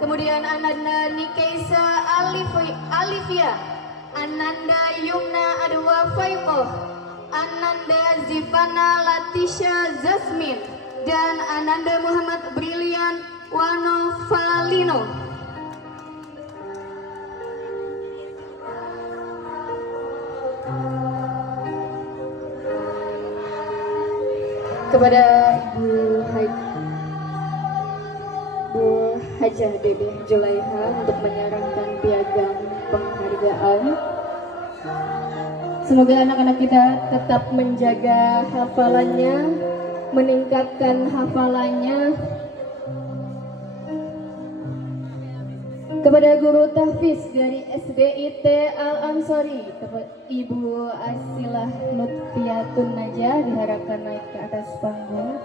Kemudian Ananda Nikaisa Alivia, Ananda Yumna Adwa Faiqoh, Ananda Zivana Latisha Zasmin, dan Ananda Muhammad Brilian Wanovalino. Kepada Ibu Hajah Dede Julaiha untuk menyerahkan piagam penghargaan. Semoga anak-anak kita tetap menjaga hafalannya, meningkatkan hafalannya. Kepada guru tahfiz dari SDIT Al-Ansori, Ibu Asilah Lutfiatun Najah diharapkan naik ke atas panggung.